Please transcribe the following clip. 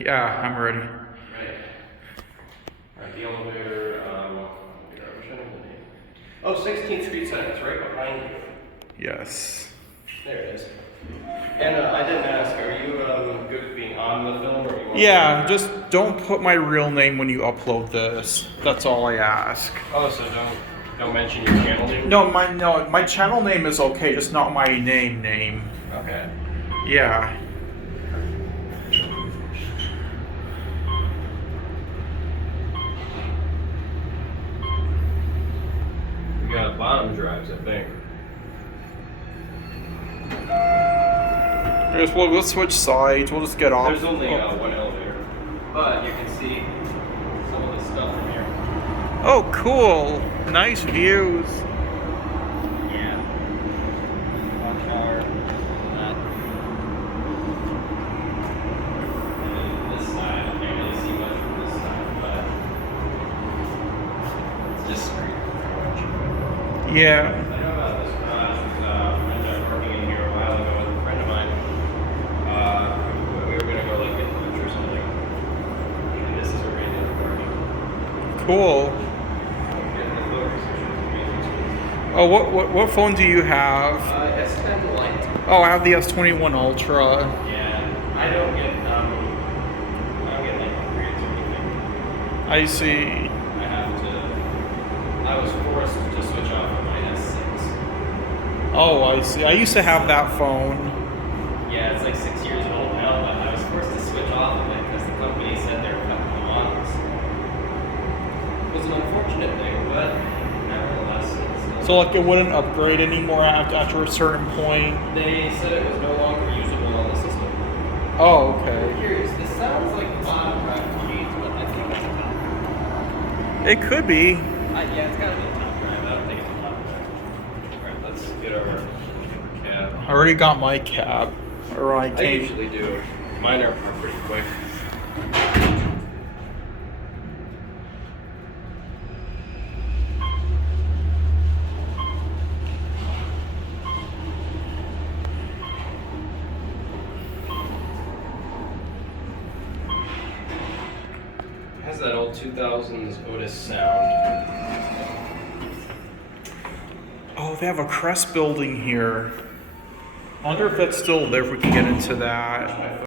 Yeah, I'm ready. Right. Alright, the elevator, which one is the name? Oh, 16th Street Center, it's right behind you. Yes. There it is. And I didn't ask, are you good with being on the film, or you want Yeah, just don't put my real name when you upload this. That's all I ask. Oh, so don't mention your channel name? No, my channel name is okay, just not my name. Okay. Yeah. We got bottom drives, I think. We'll switch sides. We'll just get off. There's only one elevator, but you can see some of the stuff from here. Oh, cool! Nice views. Yeah. Watch tower. That. And then this side, I can't really see much from this side, but it's just straight pretty much. Yeah. I know about this garage. A friend I was working in here a while ago with a friend of mine. We were gonna go like get lunch or something. And this is where we ended up parking. Cool. Getting the focus issues. Oh, what phone do you have? S10 Lite. Oh, I have the S21 Ultra. Yeah, I don't get like upgrades or anything. I see. I was forced to switch off of my S6. Oh, I see. I used to have that phone. Yeah, it's like 6 years old now, but I was forced to switch off of it because the company said they were cutting the models. It was an unfortunate thing, but nevertheless, it's So like it wouldn't upgrade anymore after a certain point. they said it was no longer usable on the system. Oh, I'm okay. curious, this sounds like the bottom drive keys, but I think it's a top drive. It could be. Yeah, it's gotta be a top drive. I don't think it's a top drive. Alright, let's get our cab. I already got my cab. Or I I came. usually do. Mine are pretty quick. It has that old 2000s Otis sound. Oh, they have a Crest building here. I wonder if that's still there, if we can get into that.